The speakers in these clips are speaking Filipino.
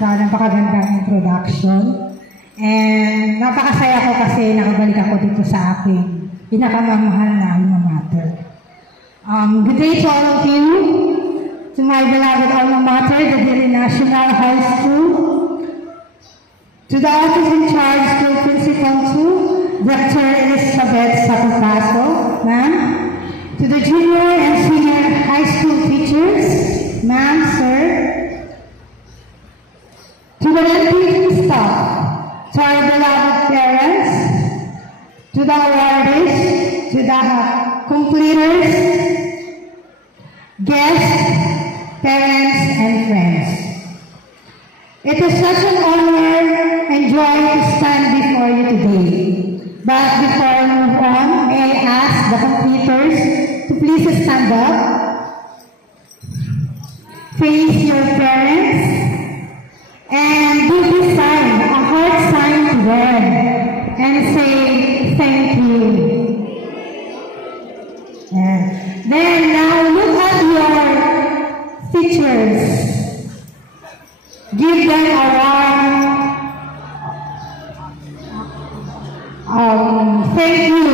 Sa napakagandang introduction. And napakasaya ko kasi nakabalik ako dito sa aking pinakamamahal na alma mater. Good day to all of you, to my beloved alma mater, the Dili National High School, to the office in charge, school principal too, Dr. Elizabeth Sapucaso, ma'am, to the junior and senior high school teachers, ma'am, sir, to the non-teaching staff, to our beloved parents, to the awardees, to the completers, guests, parents, and friends. It is such an honor and joy to stand before you today. But before I move on, may I ask the completers to please stand up, face your parents, and do this sign, a heart sign to them, and say thank you. Yeah. Then now look at your teachers. Give them a warm thank you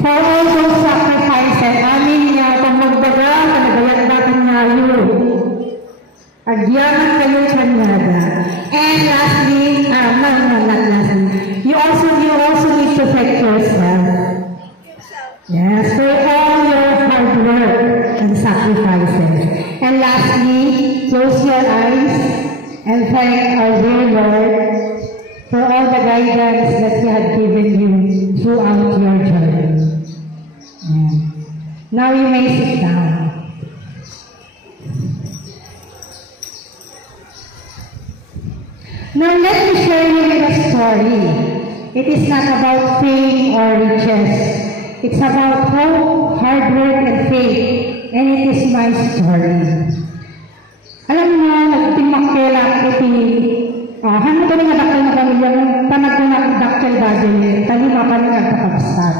for all those sacrifices. Amin niya, kung magbaga, kanagayan natin niya yun. Agyaman kayo kanyada. And lastly, not lastly, you also need to thank yourself. Yes, for all your hard work and sacrifices. And lastly, close your eyes and thank our dear Lord for all the guidance that He had given you throughout your journey. Yeah. Now you may sit down. Now let me share you a story. It is not about fame or riches. It's about hope, hard work, and faith. And it is my story. Alam niyo, nagtimangkela iti hano kami nga dakil na pamilya tanag ko na dakil badil talima kami nga kakabsat.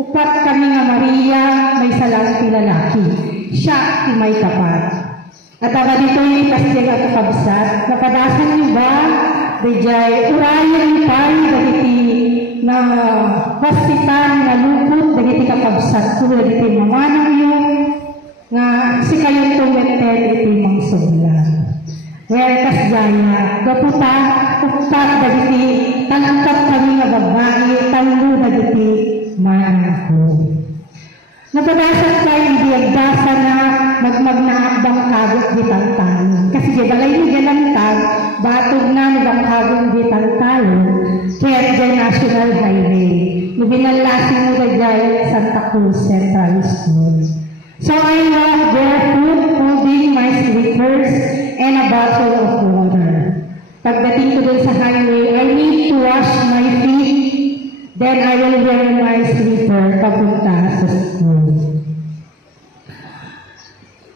Upat kami nga Maria may salang lalaki. Siya may tapat. At aga dito yung pastil at kakabsat. Napadasan niyo ba? Dejay urayan ni tayo dagiti na hospital na lupot dagiti kakabsat ko dagiti mamanang yung nga si kayong tumetel iti mga subulan. Where kas jaya, gaputa, upat dagiti, tanangkat kami nga babae, talo dagiti manako. Napadasat tayo hindi agdasa na magmagnaabang kagot di tantalon. Kasi di balay ni galantag, batog na nagangkagong di tantalon, kaya di National Highway. Nubinalasin mo dagay Santa Cruz Central School. So I walk barefoot, holding my slippers and a bottle of water. Pagdating ko dun sa highway, I need to wash my feet. Then I will wear my slipper papunta sa school.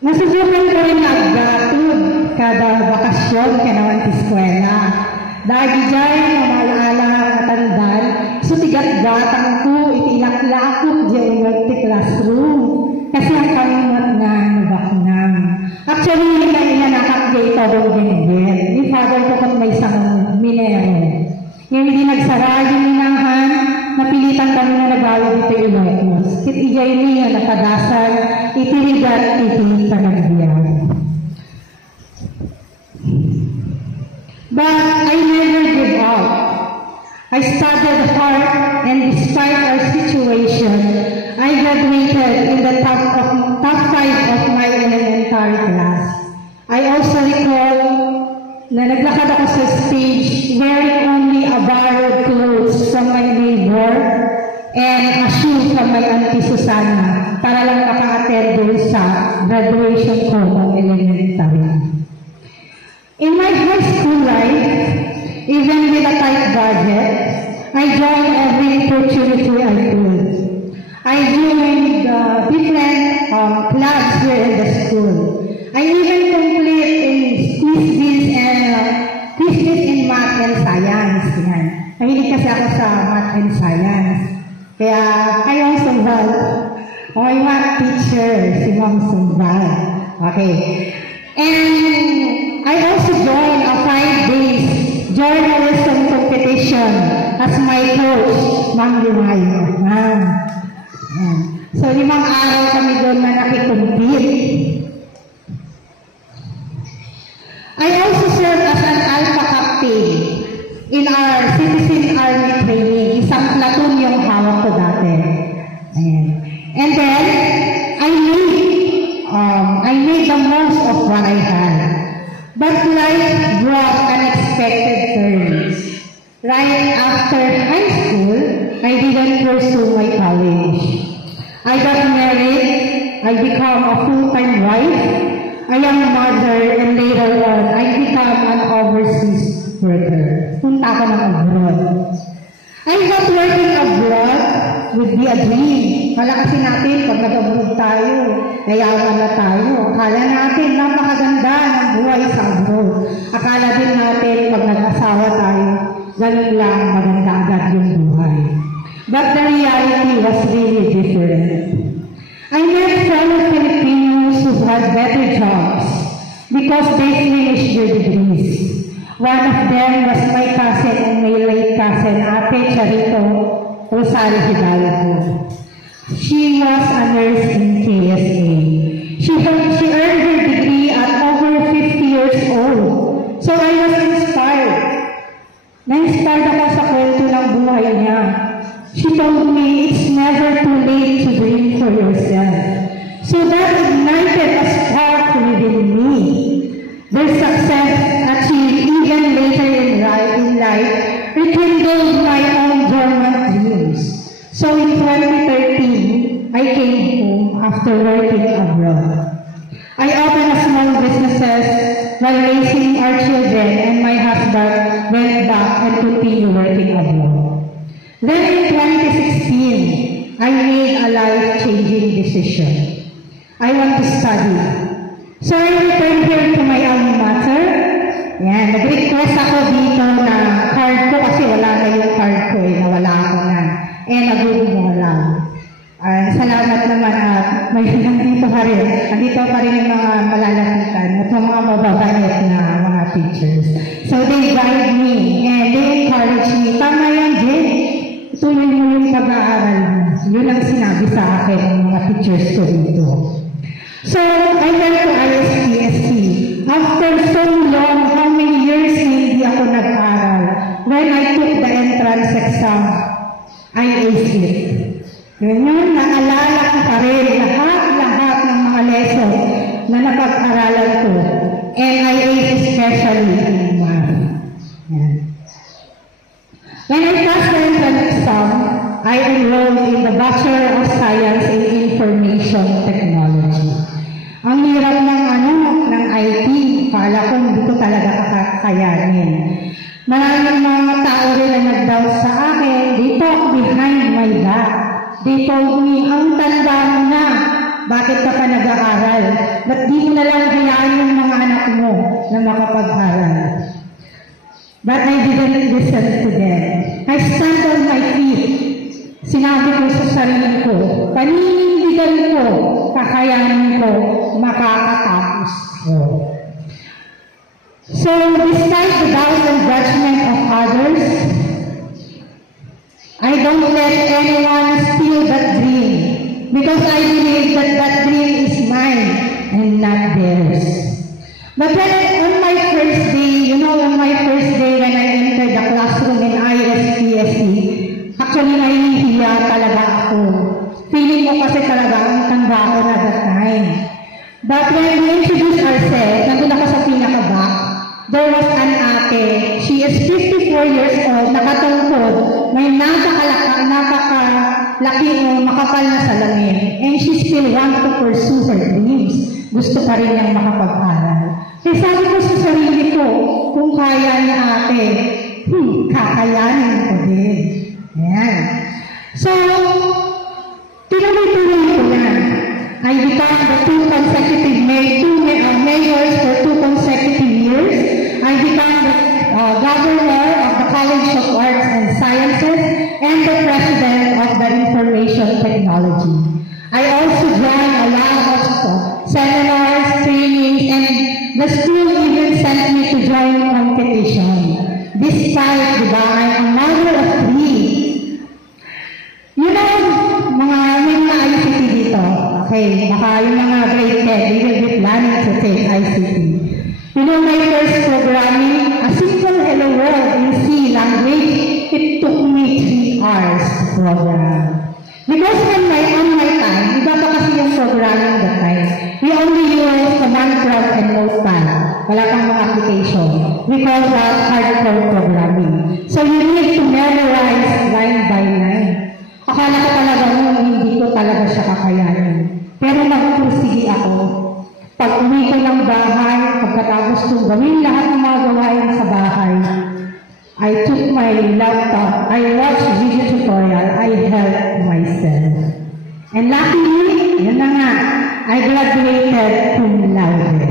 Nasusukan ko rin na agdatod kada bakasyon kanawan sa eskwela. Dagi dyan, mamalaala katandan, so tigat-gatang ko, itilak-lakot dyan yung classroom. Kasi ang kamimot na nabaknang. Actually, hindi kami nakakagay tawag din. Ni father ko kung may isang minero. Yung hindi nagsara yung minahan, napilitan kami na nagawag dito yung Ilocos. Kit ijay niya napadasan, itiligat, itinagbiyan. But I never give up. I studied hard, and despite our situation, I graduated in the top 5 of my elementary class. I also recall na naglakad ako sa stage wearing only a borrowed clothes from my neighbor and a shoe from my Auntie Susana para lang maka-attend sa graduation ko ng elementary. In my high school life, even with a tight budget, I joined every opportunity I could. I joined different clubs here in the school. I even complete in quizzes in math and science. Yan. Mahilig kasi ako sa math and science. Kaya kayong Sumbal, my math teacher, si Ma'am Sumbal. Okay. And I also joined a journalism competition as my coach, Ma'am Limayo. So, 5 araw kami doon na nakikompete. I also served as an Alpha Captain in our Citizen Army training. Isang platoon yung hawak ko dati. And then, I made the most of what I had. But life brought unexpected turns. Right after high school, I didn't pursue my college. I got married, I became a full-time wife, a young mother, and later on, I became an overseas worker. Punta ako ng abroad. I thought working abroad would be a dream. Kala kasi natin, pag nag-abroad tayo, yayaman na tayo. Akala natin, napakaganda ng buhay sa abroad. Akala din natin, pag nag-asawa tayo, ganun lang, maganda agad yung buhay. But the reality was really different. I met fellow Filipinos who had better jobs because they finished their degrees. One of them was my cousin and my late cousin, Ate Charito Rosario Hidalgo. She was a nurse in KSA. She earned her degree at over 50 years old. So I was inspired. Na-inspired ako sa kwento ng buhay niya. She told me it's never too late to dream for yourself. So that ignited a spark within me. Their success achieved even later in life rekindled my own dormant dreams. So in 2013, I came home after working abroad. I opened a small businesses while raising our children, and my husband went back and continued working abroad. Then in 2016, I made a life-changing decision. I want to study. So I returned here to my alma mater. Yan, nag-request ako dito na card ko kasi wala na yung card ko nawala ako na. Nag-google lang. Salamat naman at may nandito pa rin. Nandito pa rin yung mga malalapitan at mga mababait na mga teachers. So they guide me and they encourage me. Tama yan, Jen. Tuloy mo yung pag-aaral mo. Yun ang sinabi sa akin ng mga teachers ko dito. So, I went to ISPSC. After so long, how many years na hindi ako nag-aral? When I took the entrance exam, I aced it. Ngayon, naalala ko pa rin lahat ng mga lesson na napag-aralan ko. And I aced especially in math. Yan. When I passed the entrance exam, I enrolled in the Bachelor of Science in Information Technology. Ang hirap ng IT, kala ko hindi ko talaga kakayanin. Maraming mga tao rin na nag-doubt sa akin, they talk behind my back. They told me, ang tanda mo na, bakit ka pa nag-aaral? Ba't di mo na lang hayaan yung mga anak mo na makapag-aral? But I didn't listen to them. I stand on my feet. Sinabi ko sa sarili ko, paninindigan ko, kakayanin ko, makakatapos ko. So, despite the doubt and judgment of others, I don't let anyone steal that dream because I believe that that dream is mine and not theirs. But on my first day, on my first day when I entered the classroom in ISPSC, actually nahihiya talaga ako. Feeling ko kasi talaga ang tanda ko na that time. But when we introduced ourselves, nandun ako sa pinaka-back, there was an ate. She is 54 years old, nakatungkod, may napakalaki o makapal na salamin. And she still wants to pursue her dreams. Gusto pa rin niyang makapag-aral. Kaya sabi ko sa sarili ko, kung kaya niya ate, kakayanin ko din. Ayan. So, tinuloy-tuloy ko na. I became the mayors for 2 consecutive years. I became the governor of the College of Arts and Sciences and the president of the Information Technology. I also joined a lot of seminars, trainings, and the school even sent me to join competition. This programming a simple hello world in C language, it took me 3 hours to program. Because on my time, iba pa kasi yung programming that time. We only use command prompt and notepad. Wala pang mga application. We call that hardcore programming. So you need to memorize line by line. Akala ko talaga noon, hindi ko talaga siya kakayanin. Pero nagpursige ako. Pag uwi ko ng bahay, pagkatapos kong gawin lahat ng mga gawain sa bahay, I took my laptop, I watched video tutorial, I helped myself. And luckily, yun na nga, I graduated cum laude.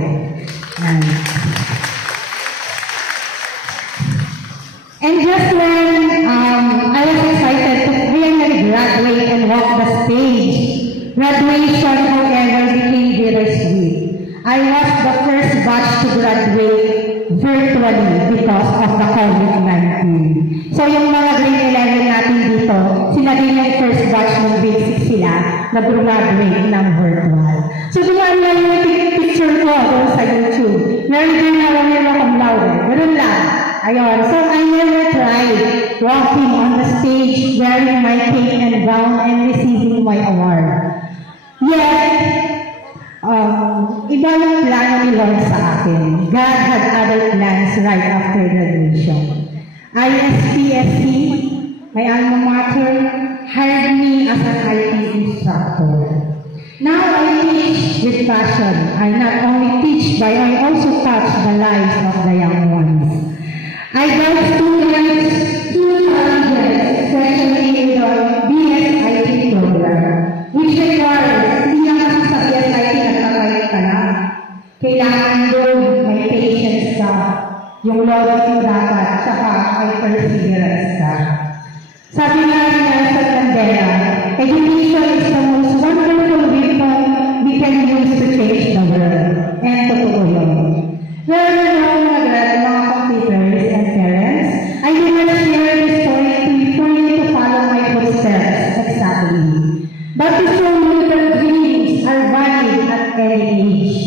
And just when I was excited to finally graduate and walk the stage, graduation, however, became bittersweet. I was the first batch to graduate virtually because of the COVID-19. So yung mga grade 11 natin dito, sila din yung first batch ng basic sila na graduate ng virtual. So dumaan lang yung picture ko doon sa YouTube. Meron din na wala cum laude. Meron lang. Ayun. So I never tried walking on the stage wearing my cape and gown and receiving my award. Yet, iba yung plano ni Lord sa akin. God had other plans right after graduation. ISPSC, my alma mater, hired me as an IT instructor. Now I teach with passion. I not only teach, but I also touch the lives of the young ones. I guide students through challenges, especially in the BSIT program, which requires hindi lang kasi sa BSIT nagkakait ka lang. Kailangan doon may patience ka, yung logic yung dapat, saka may perseverance ka. Sabi nga ni Nelson Mandela, education is the most wonderful weapon we can use to change the world. And totoo yun. Meron na akong nag-grad mga computers and parents. I will not share this story to you for you to follow my footsteps exactly. But to show you that dreams are valid at any age.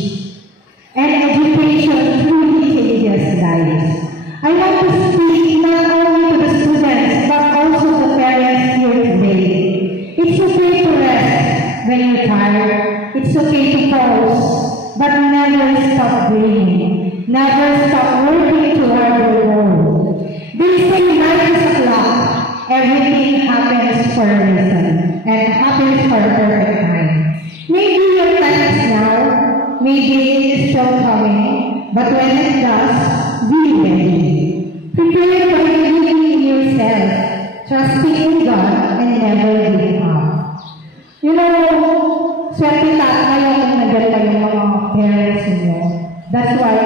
And education truly changes lives. I want to speak not only to the students, but also the parents here today. It's okay to rest when you're tired. It's okay to pause, but never stop dreaming. Never stop working toward your goal. They say life is a clock. Everything happens for a reason, and happens for a perfect time. Maybe your time is now, maybe it is still coming, but when it does, be ready. Prepare for believing in yourself, trusting in God, and never give up. You know, swerte tayo kung nandiyan kayo mga parents niyo. That's why,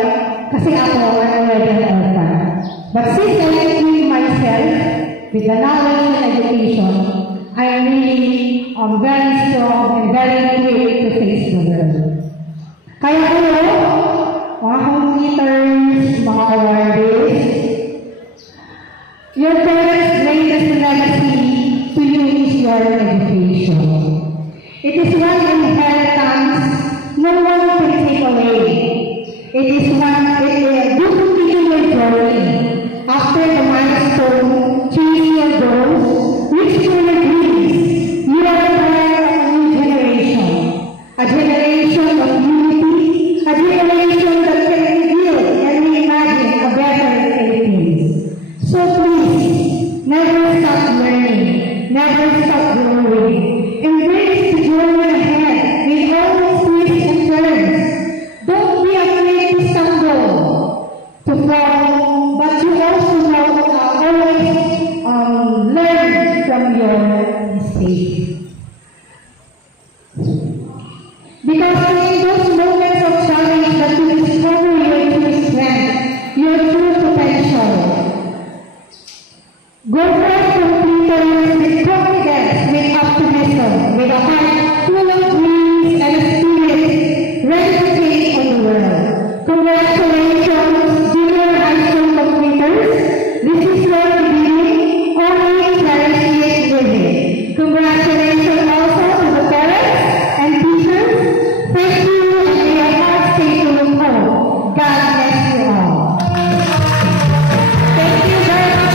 kasi ako, I'm already an orphan. But since I equip myself with the knowledge and education, I'm really very strong and very quick to face the world. Kaya kayo, mga computers, mga awardees, your parents' greatest legacy to you is your education. It is one inheritance no one can take away. It is do continue your journey. After the milestone, chase your goals, reach for your dreams. You are a part of a new generation. A generation of unity, a generation that can reveal and reimagine a better Philippines. So please, never stop learning, never stop growing. Embrace the journey ahead with all its twists and turns. Don't be afraid to stumble, to fall, but you also know always learn from your mistakes. Because in those moments of challenge that you discover your true strength, your true potential. Go for it.